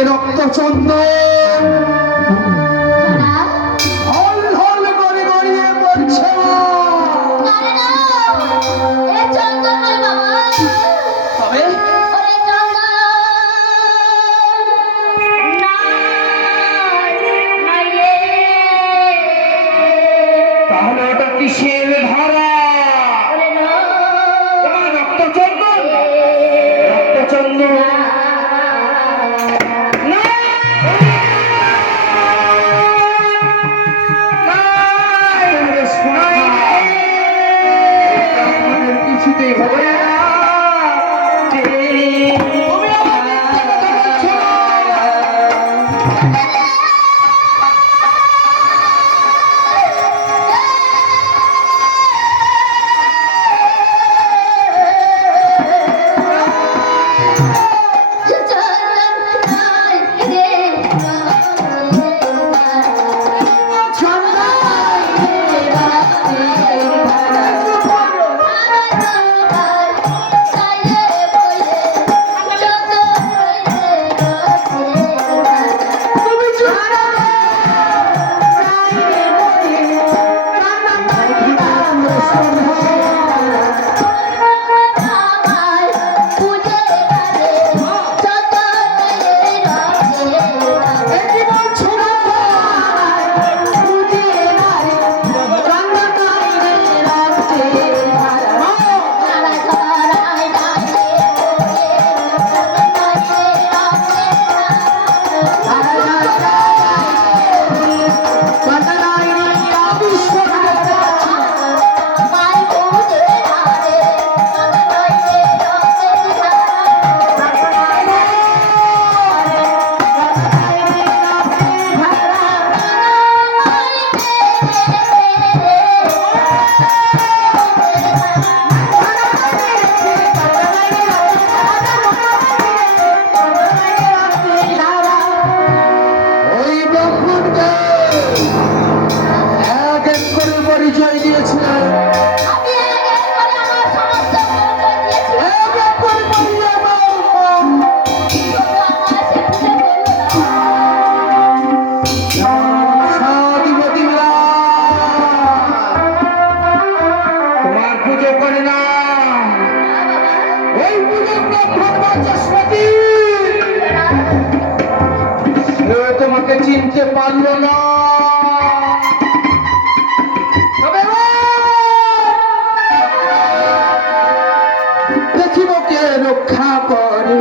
যে রক্তচন্দন হল হল করে গড়িয়ে পড়ছে। তবে তাহলে ওটা কিসের ধারা? রক্তচন্দন রক্তচন্দন কিছুতেই হবে না। তোমাকে চিনতে পারলো না। দেখিব কে রক্ষা করে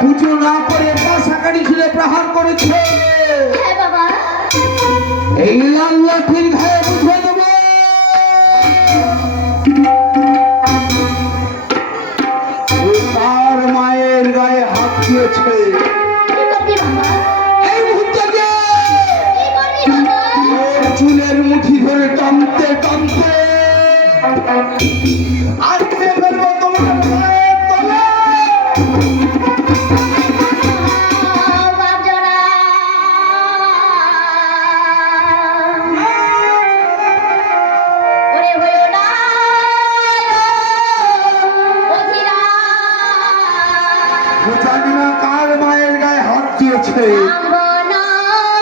পুজো না করে পাশাকারি ঝুলে প্রহার করেছে। এই লাল লাঠির ঘায়ে বুঝে দেব। দিয়েছে। কি করবি বাবা? এই মুহূর্তে কি করবি বাবা? ওর চুলের মুঠি ধরে টানতে টানতে আজকে ফেলবো তোমার পায়ের তলায়। বাজরা ওরে হইও না অধীরা ও জানি না কার মায়ের গায়ে হাত দিয়েছে। আম্বন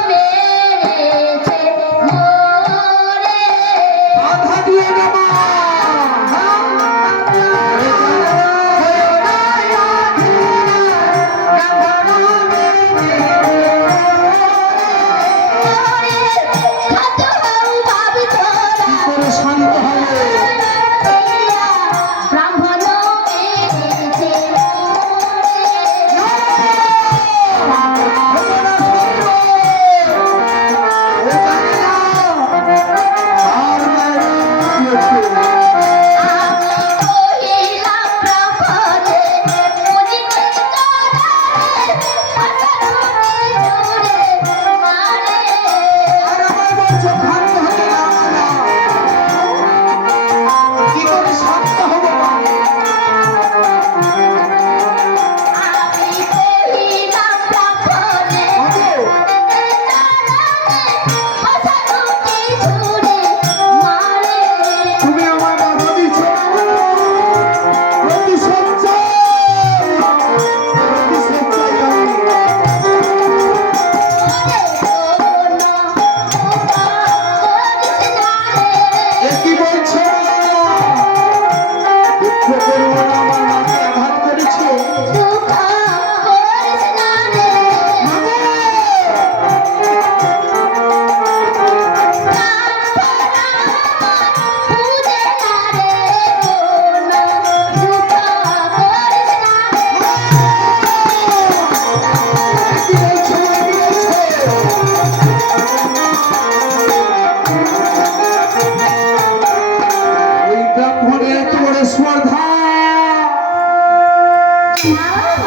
মেরেছে মোরে বাধা দিও না মা। শান্ত হবে। ব্রাহ্মণ মেরেছে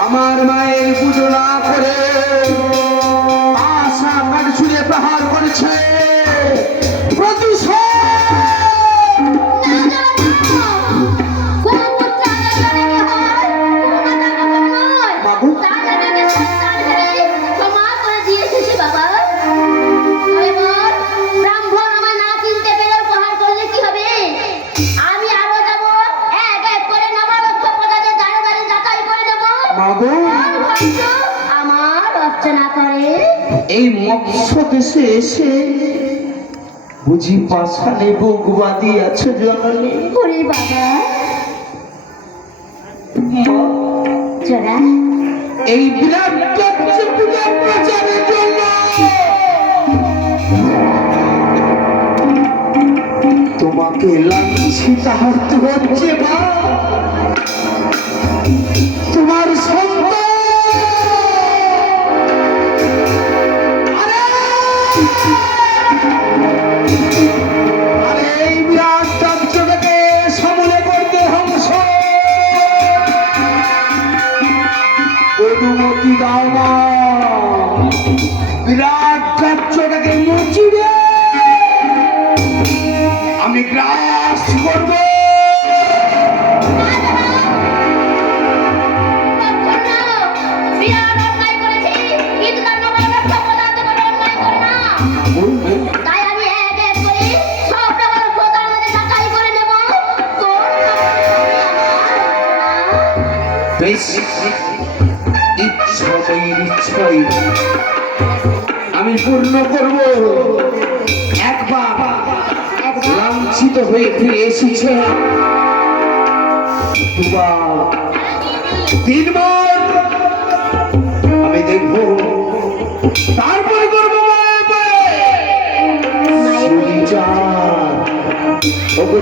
আমার মায়ের পুজো না করে আশা কাঠ ছুঁড়ে প্রহার করেছে। প্রতিশোধ আমার অর্চনা করে এই মৎস্য দেশে এসে বুঝি পাশানে বুক বাঁধিয়াছে জননী। ওরে বাবা জোড়া এই বিরাট চর্চে পূজার প্রচারের জন্য তোমাকে লাঞ্ছিত হতে হচ্ছে মা। তোমার সন্তান আরে এই বিরাট চর্চটাকে সামনে করতে হংস অনুমতি দাও মা। বিরাট চর্চটাকে মুচিয়ে আমি গ্রাস করব। তাই আমি এক এক করে সব টাকা প্রদান যাচাই করে নেব। বেশ ইচ্ছাই আমি পূর্ণ করব। একবার লাঞ্ছিত হয়ে ফিরে এসেছে, দুবার তিনবার আমি দেখব, তারপরে করবো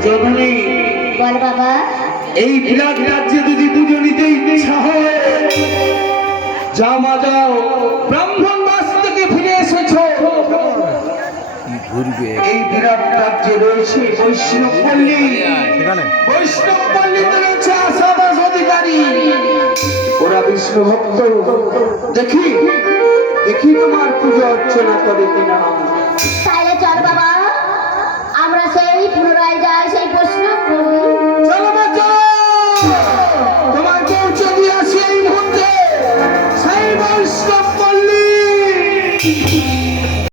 জননী। বল বাবা এই বিরাট রাজ্যে যদি দুজনিতে ইচ্ছা হয় জামা যাও, ব্রাহ্মণ বাস থেকে ফিরে এসেছ, এই বিরাট রাজ্যে রয়েছে বৈষ্ণব পল্লী, বৈষ্ণব পল্লীতে রয়েছে আশাদাস অধিকারী। ওরা বিষ্ণু ভক্ত। দেখি দেখি তোমার পুজো অর্চনা করে কিনা। তাইলে চল বাবা